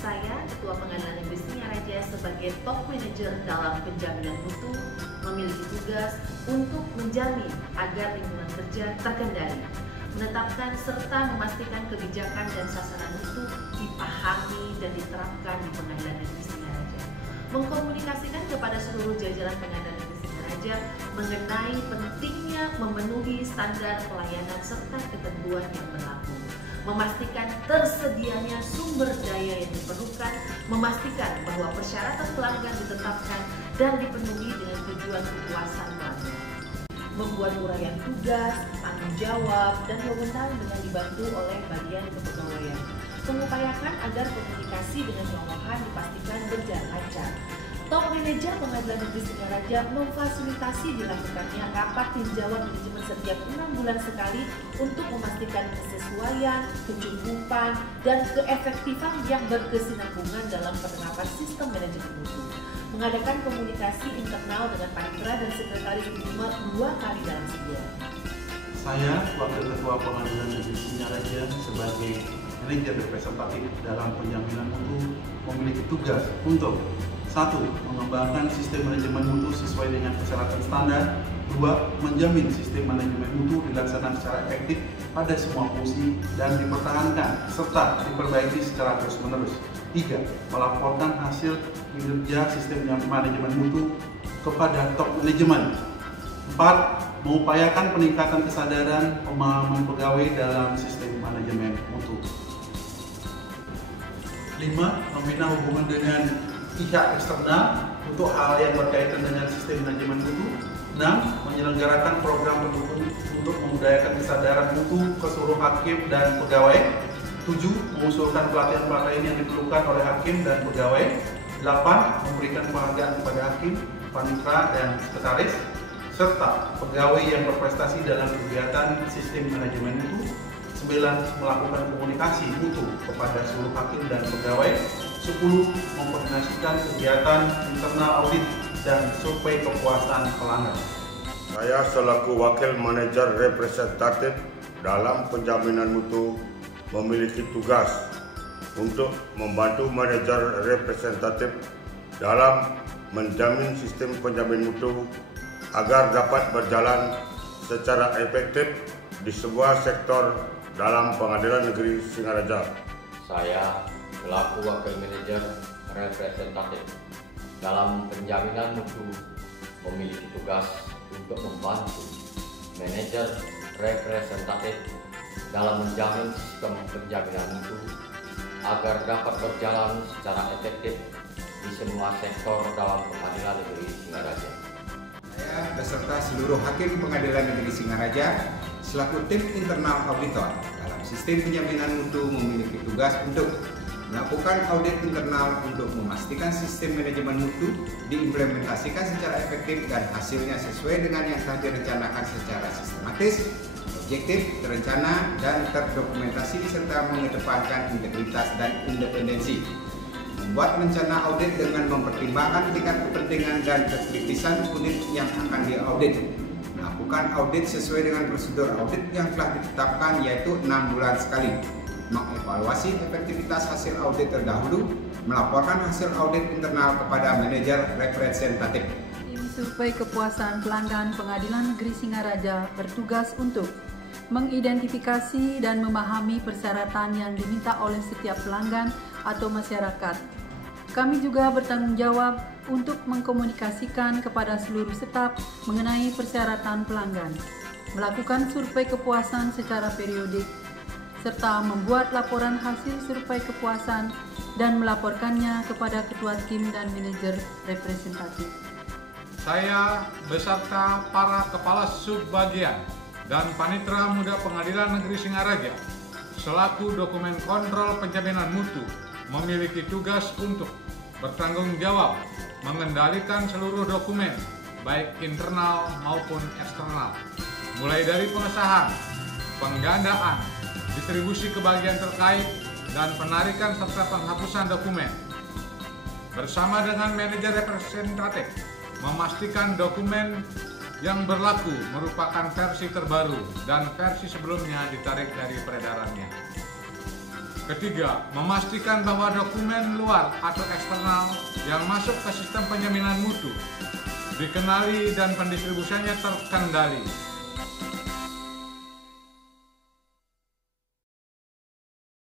Saya, Ketua Pengadilan Negeri Singaraja sebagai top manager dalam penjaminan mutu, memiliki tugas untuk menjamin agar lingkungan kerja terkendali, menetapkan serta memastikan kebijakan dan sasaran mutu dipahami dan diterapkan di Pengadilan Negeri Singaraja, mengkomunikasikan kepada seluruh jajaran Pengadilan Negeri Singaraja mengenai pentingnya memenuhi standar pelayanan serta ketentuan yang berlaku, memastikan tersedianya sumber daya yang diperlukan, memastikan bahwa persyaratan pelanggan ditetapkan dan dipenuhi dengan tujuan kepuasan pelanggan, membuat uraian tugas, tanggung jawab, dan wewenang dengan dibantu oleh bagian kepegawaian, mengupayakan agar komunikasi dengan bawahan dipastikan berjalan lancar. Top manajer Pengadilan Negeri Singaraja memfasilitasi dilakukannya rapat tinjauan manajemen setiap 6 bulan sekali untuk memastikan kesesuaian, kecukupan, dan keefektifan yang berkesinambungan dalam penerapan sistem manajemen mutu. Mengadakan komunikasi internal dengan panitera dan sekretaris umum 2 kali dalam sebulan. Saya, Wakil Ketua Pengadilan Negeri Singaraja sebagai manajer representatif dalam penjaminan mutu memiliki tugas untuk 1. Mengembangkan sistem manajemen mutu sesuai dengan persyaratan standar. 2. Menjamin sistem manajemen mutu dilaksanakan secara efektif pada semua fungsi dan dipertahankan serta diperbaiki secara terus-menerus. 3. Melaporkan hasil kinerja sistem manajemen mutu kepada top manajemen. 4. Mengupayakan peningkatan kesadaran pemahaman pegawai dalam sistem manajemen mutu. 5. Membina hubungan dengan pihak eksternal untuk hal yang berkaitan dengan sistem manajemen mutu. 6. Menyelenggarakan program pendukung untuk memudayakan kesadaran mutu ke seluruh hakim dan pegawai. 7. Mengusulkan pelatihan-pelatihan yang diperlukan oleh hakim dan pegawai. 8. Memberikan penghargaan kepada hakim, panitera, dan sekretaris serta pegawai yang berprestasi dalam kegiatan sistem manajemen mutu. 9. Melakukan komunikasi mutu kepada seluruh hakim dan pegawai. 10. Mengkoordinasikan kegiatan internal audit dan survei kepuasan pelanggan. Saya selaku Wakil Manajer Representatif dalam penjaminan mutu memiliki tugas untuk membantu manajer representatif dalam menjamin sistem penjamin mutu agar dapat berjalan secara efektif di sebuah sektor dalam Pengadilan Negeri Singaraja. Saya selaku Wakil Manajer Representatif dalam penjaminan mutu memiliki tugas untuk membantu manajer representatif dalam menjamin sistem penjaminan mutu agar dapat berjalan secara efektif di semua sektor dalam Pengadilan Negeri Singaraja. Saya beserta seluruh hakim Pengadilan Negeri Singaraja selaku tim internal auditor dalam sistem penjaminan mutu memiliki tugas untuk melakukan audit internal untuk memastikan sistem manajemen mutu diimplementasikan secara efektif dan hasilnya sesuai dengan yang telah direncanakan secara sistematis, objektif, terencana, dan terdokumentasi serta mengedepankan integritas dan independensi. Membuat rencana audit dengan mempertimbangkan tingkat kepentingan dan kekritisan unit yang akan diaudit. Melakukan audit sesuai dengan prosedur audit yang telah ditetapkan yaitu 6 bulan sekali. Mengevaluasi efektivitas hasil audit terdahulu, melaporkan hasil audit internal kepada manajer representatif. Tim Survei Kepuasan Pelanggan Pengadilan Negeri Singaraja bertugas untuk mengidentifikasi dan memahami persyaratan yang diminta oleh setiap pelanggan atau masyarakat. Kami juga bertanggung jawab untuk mengkomunikasikan kepada seluruh staf mengenai persyaratan pelanggan, melakukan survei kepuasan secara periodik, serta membuat laporan hasil survei kepuasan dan melaporkannya kepada ketua tim dan manajer representatif. Saya beserta para kepala subbagian dan panitera muda Pengadilan Negeri Singaraja selaku dokumen kontrol penjaminan mutu memiliki tugas untuk bertanggung jawab mengendalikan seluruh dokumen baik internal maupun eksternal, mulai dari pengesahan, penggandaan, distribusi ke bagian terkait, dan penarikan serta penghapusan dokumen. Bersama dengan manajer representatif, memastikan dokumen yang berlaku merupakan versi terbaru dan versi sebelumnya ditarik dari peredarannya. Ketiga, memastikan bahwa dokumen luar atau eksternal yang masuk ke sistem penjaminan mutu dikenali dan pendistribusiannya terkendali.